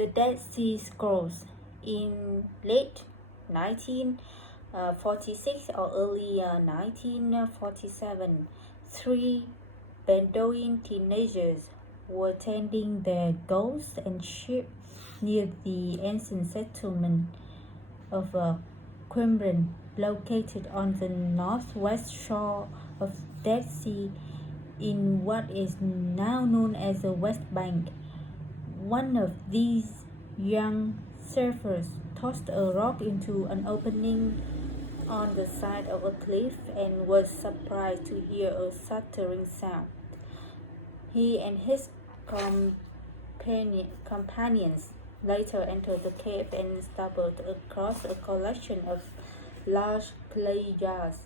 the Dead Sea Scrolls. In late 1946 or early 1947, three Bedouin teenagers were tending their goats and sheep near the ancient settlement of Qumran, located on the northwest shore of Dead Sea in what is now known as the West Bank. One of these young surfers tossed a rock into an opening on the side of a cliff and was surprised to hear a shattering sound. He and his companions later entered the cave and stumbled across a collection of large clay jars,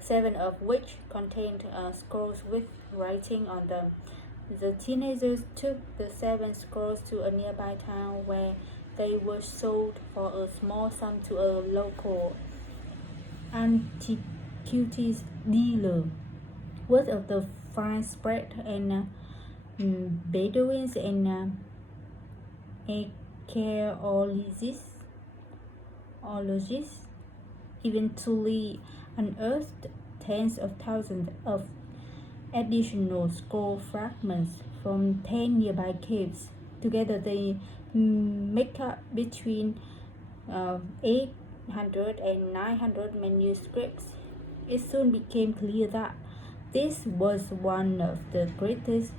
7 of which contained scrolls with writing on them. The teenagers took the 7 scrolls to a nearby town where they were sold for a small sum to a local antiquities dealer. Word of the find spread, and Bedouins and archaeologists eventually unearthed tens of thousands of additional scroll fragments from 10 nearby caves. Together, they make up between 800 and 900 manuscripts. It soon became clear that this was one of the greatest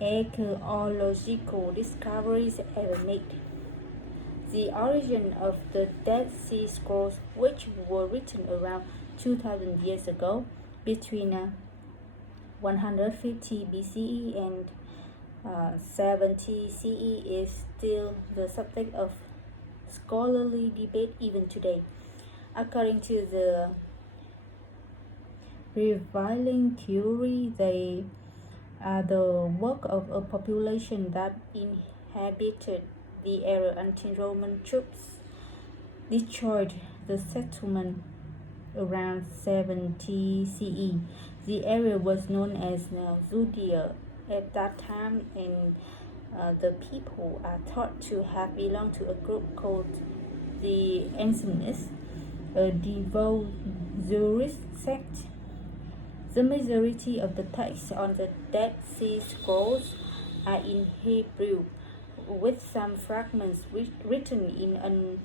archaeological discoveries ever made. The origin of the Dead Sea Scrolls, which were written around 2000 years ago, between 150 BCE and 70 CE, is still the subject of scholarly debate even today. According to the prevailing theory, they are the work of a population that inhabited the area until Roman troops destroyed the settlement around 70 CE. The area was known as Judea at that time, and the people are thought to have belonged to a group called the Essenians, a devout Zoroastrian sect. The majority of the texts on the Dead Sea Scrolls are in Hebrew, with some fragments written in an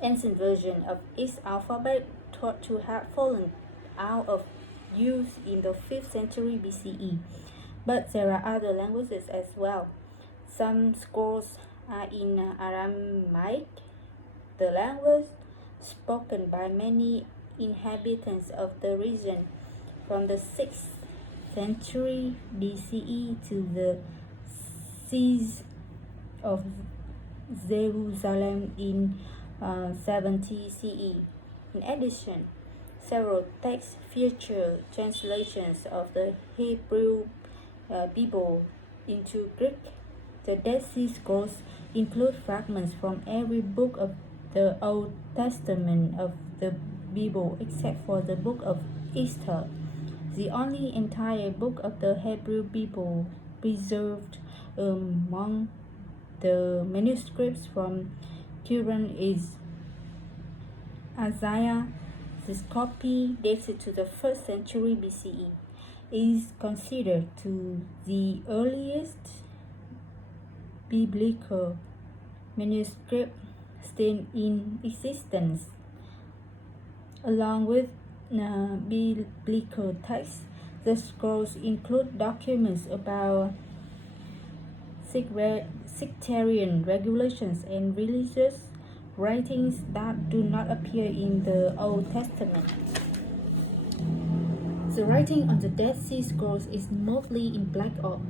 ancient version of its alphabet thought to have fallen out of use in the 5th century BCE. But there are other languages as well. Some scrolls are in Aramaic, the language spoken by many inhabitants of the region from the 6th century BCE to the siege of Jerusalem in 70 CE. In addition, several texts feature translations of the Hebrew Bible into Greek. The Dead Sea Scrolls include fragments from every book of the Old Testament of the Bible except for the book of Esther, the only entire book of the Hebrew Bible preserved. Among the manuscripts from Qumran is Isaiah. This copy, dated to the 1st century BCE, is considered to the earliest biblical manuscript still in existence. Along with biblical texts, the scrolls include documents about sectarian regulations and religious writings that do not appear in the Old Testament. The writing on the Dead Sea Scrolls is mostly in black or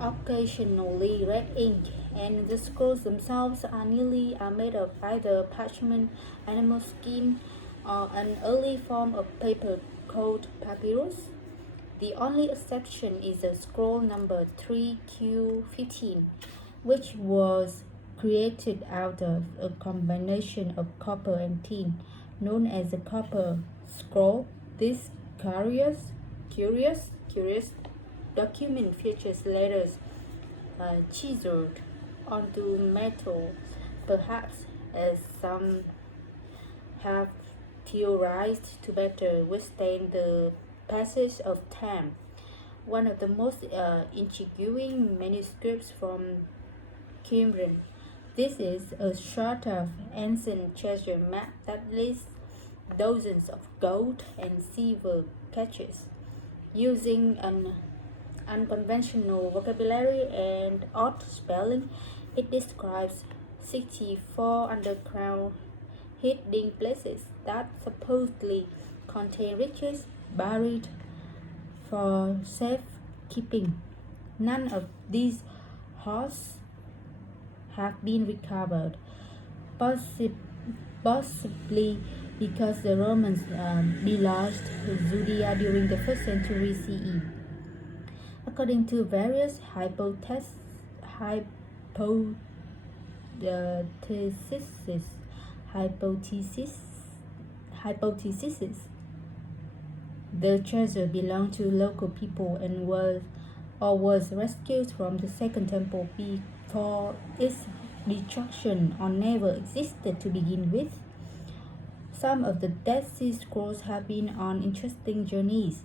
occasionally red ink, and the scrolls themselves are made of either parchment, animal skin, or an early form of paper called papyrus. The only exception is the scroll number 3Q15, which was created out of a combination of copper and tin, known as the Copper Scroll. This curious document features letters chiseled onto metal, perhaps as some have theorized to better withstand the passage of time. One of the most intriguing manuscripts from Qumran. This is a sort of ancient treasure map that lists dozens of gold and silver caches using an unconventional vocabulary and odd spelling. It describes 64 underground hiding places that supposedly contain riches buried for safekeeping. None of these hoards have been recovered, possi- possibly because the Romans deluged Judea during the 1st century CE. According to various hypotheses, hypotheses, hypotheses, the treasure belonged to local people and was rescued from the Second Temple before its destruction or never existed to begin with. Some of the Dead Sea Scrolls have been on interesting journeys.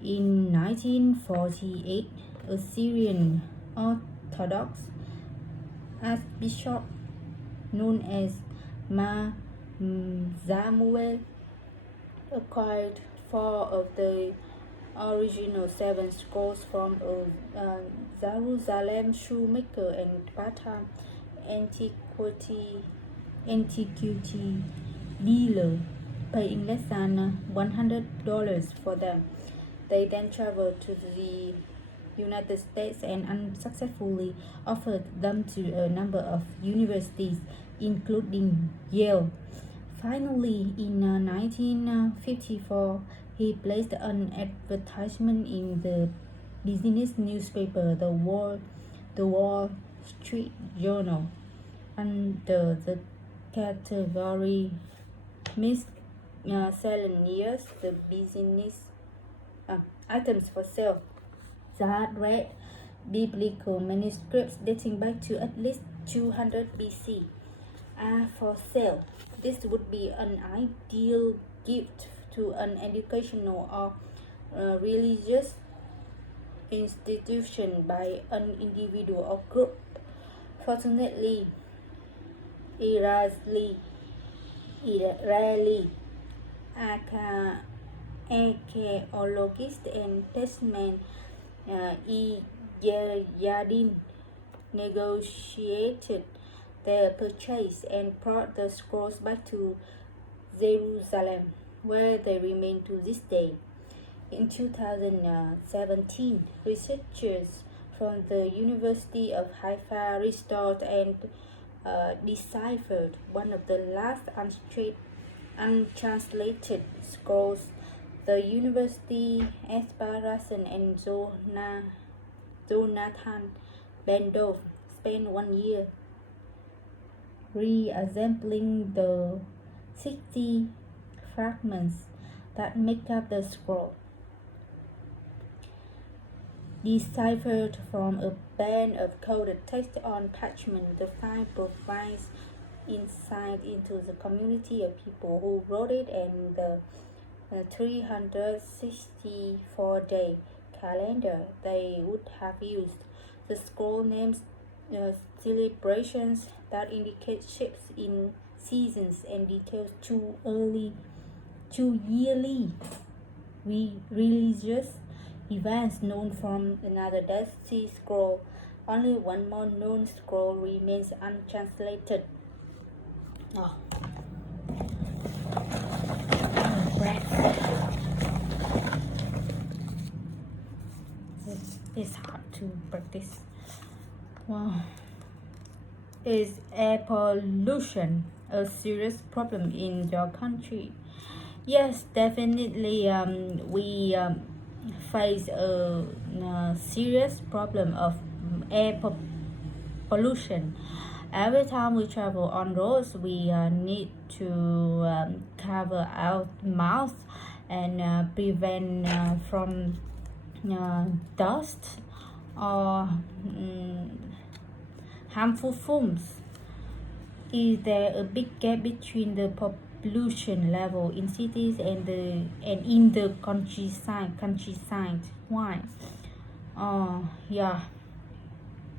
In 1948, a Syrian Orthodox archbishop known as Ma Zamuel acquired 4 of the original 7 scrolls from a Jerusalem shoemaker and part-time antiquity dealer, paying less than $100 for them. They then traveled to the United States and unsuccessfully offered them to a number of universities, including Yale. Finally, in 1954, he placed an advertisement in the business newspaper, the Wall Street Journal, under the category miscellaneous, the business items for sale that read biblical manuscripts dating back to at least 200 BC are for sale. This would be an ideal gift to an educational or religious institution by an individual or group. Fortunately, Israeli archaeologists and testament Yadin negotiated their purchase and brought the scrolls back to Jerusalem, where they remain to this day. In 2017, researchers from the University of Haifa restored and deciphered one of the last untranslated scrolls. The University Esparrason and Jonathan Bendorf spent 1 year reassembling the 60 fragments that make up the scroll, deciphered from a band of coded text on parchment. The find provides insight into the community of people who wrote it and the 364-day calendar they would have used. The scroll names celebrations that indicate shifts in seasons and details two yearly religious events known from another Dead Sea Scroll. Only one more known scroll remains untranslated. It's hard to practice. Wow. Is air pollution a serious problem in your country? Yes, definitely. We face a serious problem of air pollution. Every time we travel on roads, we need to cover our mouth and prevent from dust or harmful fumes. Is there a big gap between the pollution level in cities and in the countryside? Why? Yeah.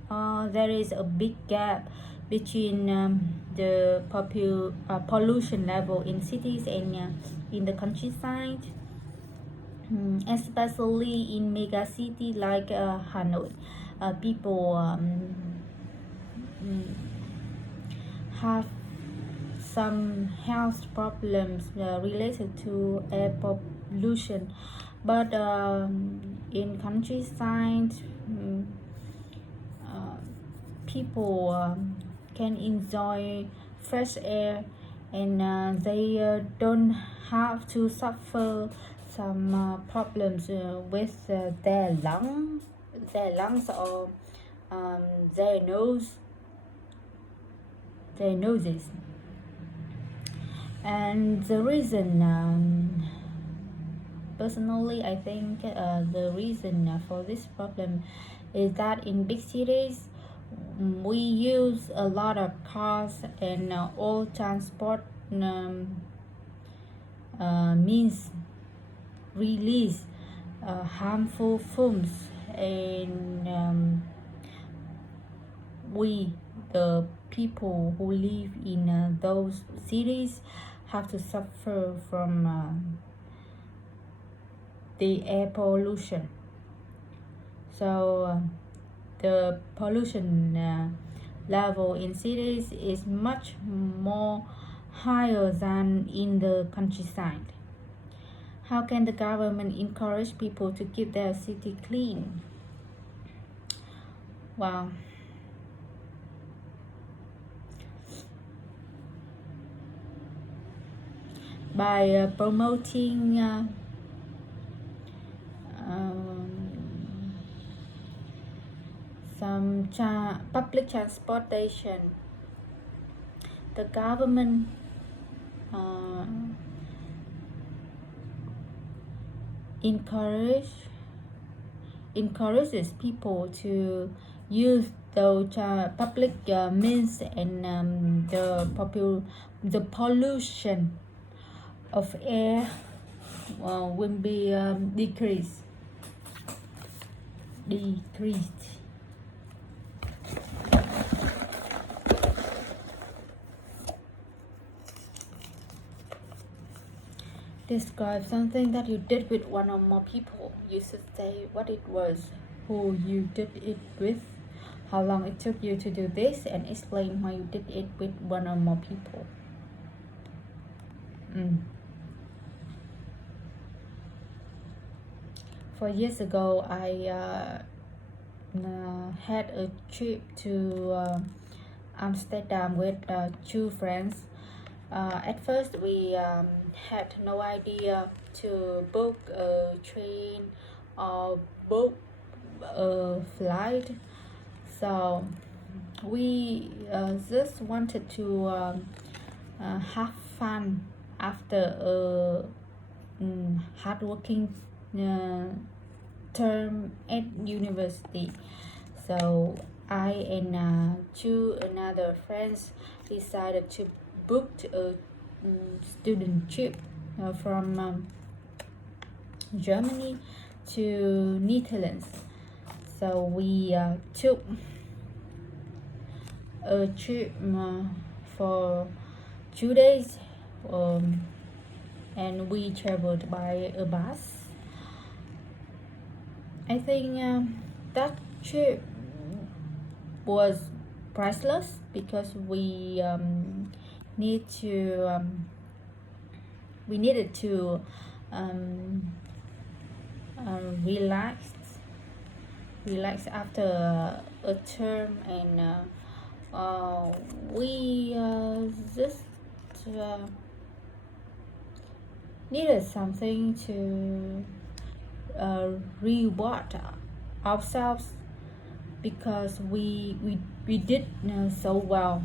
There is a big gap between the pollution level in cities and in the countryside, especially in mega city like Hanoi. People have some health problems related to air pollution, but in countryside, people can enjoy fresh air, and they don't have to suffer some problems with their lungs or um, their nose their noses. And the reason, personally, I think the reason for this problem is that in big cities we use a lot of cars, and all transport means release harmful fumes, and we, the people who live in those cities, have to suffer from the air pollution. So the pollution level in cities is much more higher than in the countryside. How can the government encourage people to keep their city clean? Well, by promoting some public transportation, the government encourages people to use those public means, and the pollution of air will be decreased. Describe something that you did with one or more people. You should say what it was, who you did it with, how long it took you to do this, and explain why you did it with one or more people. 4 years ago, I had a trip to Amsterdam with 2 friends. At first, we had no idea to book a train or book a flight, so we just wanted to have fun after a hardworking term at university. So I and 2 another friends decided to book a student trip from Germany to Netherlands. So we took a trip for 2 days, and we traveled by a bus. I think that trip was priceless because we needed to relax after a term, and we just needed something to reward ourselves, because we did so well